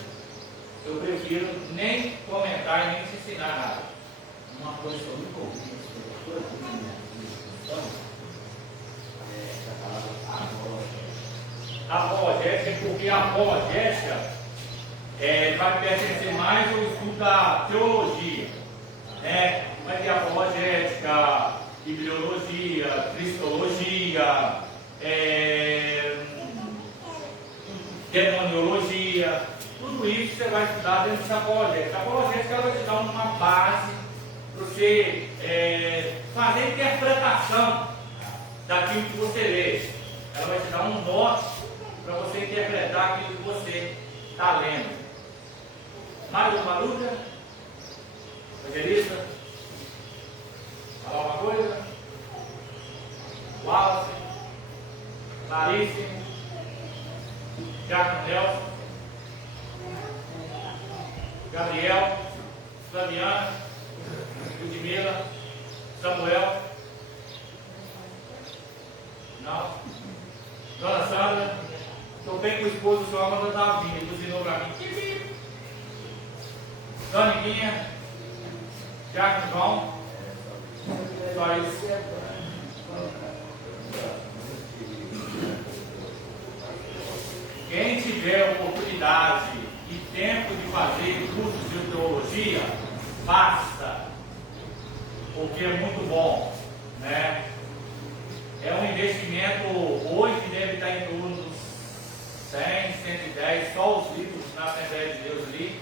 eu prefiro nem comentar e nem te ensinar nada. Uma coisa que eu nunca ouvi, apologética, porque a apologética vai pertencer mais ao estudo da teologia, né? Vai ter apologética, bibliologia, cristologia, demoniologia, tudo isso você vai estudar dentro dessa apologética. A apologética ela vai te dar uma base para você fazer a interpretação daquilo que você lê. Ela vai te dar um norte para você interpretar aquilo que você está lendo. Mais alguma dúvida? Evangelista? Falar alguma coisa? Wallace? Clarice? Jacob Nelson? Gabriel? Flaviana? Ludmila? Samuel? Não? Dona Sandra? Estou bem com o esposo do senhor, mas eu estava vindo, buzinou para mim. Dona Niquinha? Jacob João? Só isso. Quem tiver oportunidade e tempo de fazer cursos de teologia, faça, porque é muito bom, né? É um investimento hoje que deve estar em torno dos 100, 110, só os livros na Assembleia de Deus ali,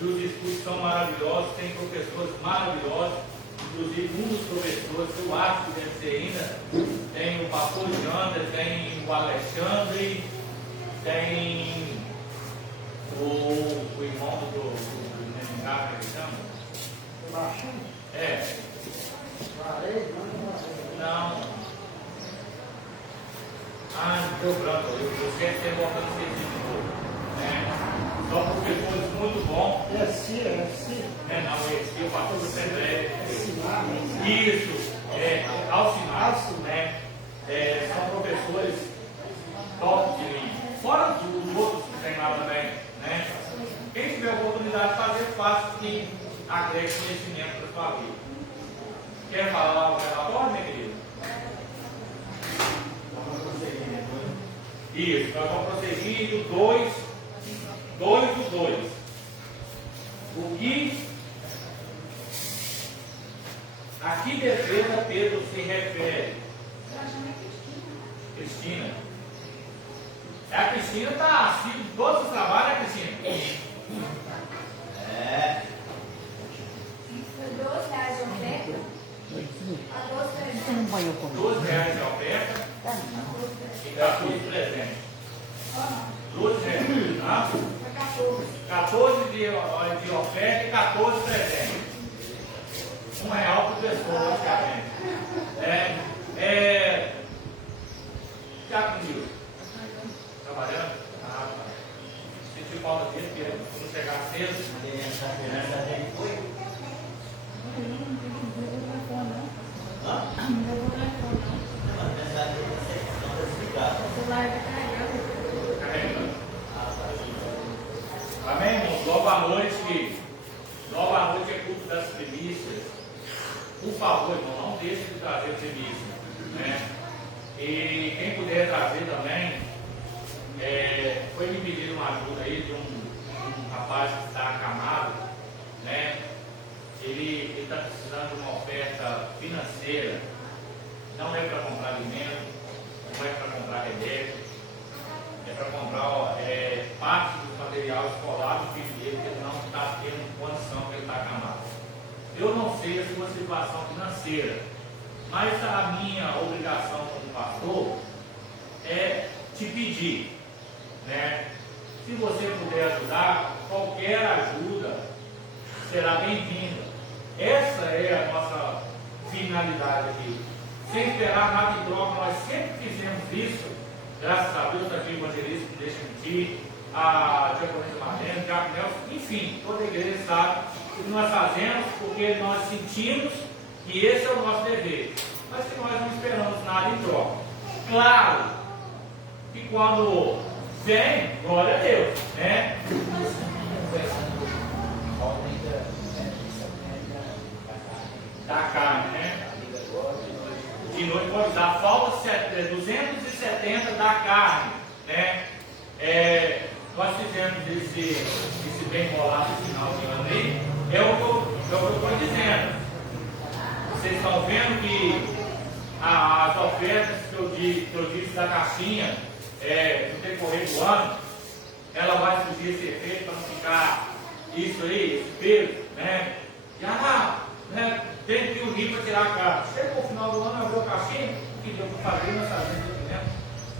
e os estudos são maravilhosos, tem professores maravilhosos, inclusive um dos professores, eu acho que deve ser ainda, tem o pastor Jander, tem o Alexandre, tem o irmão do Neymar, que ele chama? É. Não. Deu branco, eu sempre tenho voltando a ser de novo. São professores muito bons. Não, esse eu faço do Assembleia. Isso, Alcinar, né? São professores top de linha. Fora os outros que tem lá também, né? Quem tiver a oportunidade de fazer, faça que agregue conhecimento para a sua vida. Quer falar lá o relatório, minha querida? Isso, nós vamos prosseguir do 2 do 2. O que a que defesa Pedro se refere? Cristina. A Cristina está assim, todos os trabalhos, né, Cristina? Foi R$12 a oferta? A 12 R$12 a oferta e 14 presentes. R$12, tá? 14 de oferta e 14 presentes. R$1 por pessoa, praticamente. Já comigo? Trabalhando? Tá. Senti falta dele, porque quando chegar cedo. Amém, irmãos? Logo à noite é culto das primícias. Por favor, irmão, não deixe de trazer primícias, né? E quem puder trazer também, foi me pedir uma ajuda aí de um rapaz que está acamado, né? Ele está precisando de uma oferta financeira, não é para comprar alimento, não é para comprar remédio, é para comprar parte do material escolar do filho dele, que ele não está tendo condição, que ele está acamado. Eu não sei a sua situação financeira, mas a minha obrigação como pastor é te pedir, né? Se você puder ajudar, qualquer ajuda será bem-vinda. Essa é a nossa finalidade aqui. Sem esperar nada em troca, nós sempre fizemos isso, graças a Deus, aqui o evangelista não deixa mentir, a Diaconisa Marlene, Jacob Nelson, enfim, toda a igreja sabe o que nós fazemos porque nós sentimos que esse é o nosso dever, mas que nós não esperamos nada em troca. Claro que quando vem, glória a Deus, né? Da carne, né? De noite pode dar, falta 270 da carne. né? Nós fizemos esse bem bolado final de ano aí, é o que eu estou dizendo. Vocês estão vendo que as ofertas que eu disse da caixinha no decorrer do ano, ela vai surgir esse efeito para não ficar isso aí, esse peso, né? E né, tem que unir para tirar a caixa. Chegou o final do ano, abriu a caixinha, o que deu para fazer nós fazemos aqui dentro?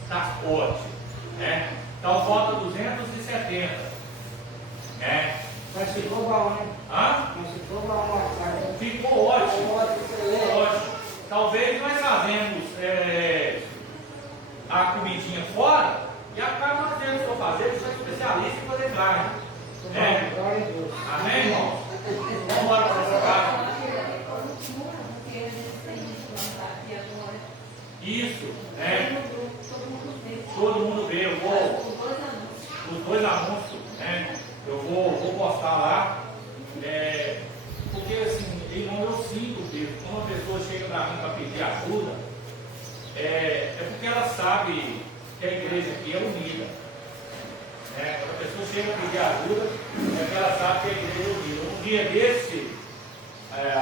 Tá ótimo, né? Então falta 270, né? Mas ficou bom, né? Hã? Mas ficou bom, né? Ficou ótimo. Ficou ótimo. Talvez nós fazemos a comidinha fora e a carne nós temos que fazer, porque sou especialista em fazer carne. Né? Glória a Deus. Amém, irmãos? Vamos embora para essa casa. Isso, né? Todo mundo vê, eu vou. Os dois anúncios, né? Eu vou postar lá. Porque assim, irmão, eu sinto que quando uma pessoa chega para mim para pedir ajuda, é porque ela sabe que a igreja aqui é unida. Né? Quando a pessoa chega a pedir ajuda, é porque ela sabe que a igreja é unida. Um dia desse,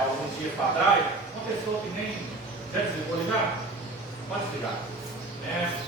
alguns dias para trás, uma pessoa que nem. Já desligou ligar? Pode desligar. Né?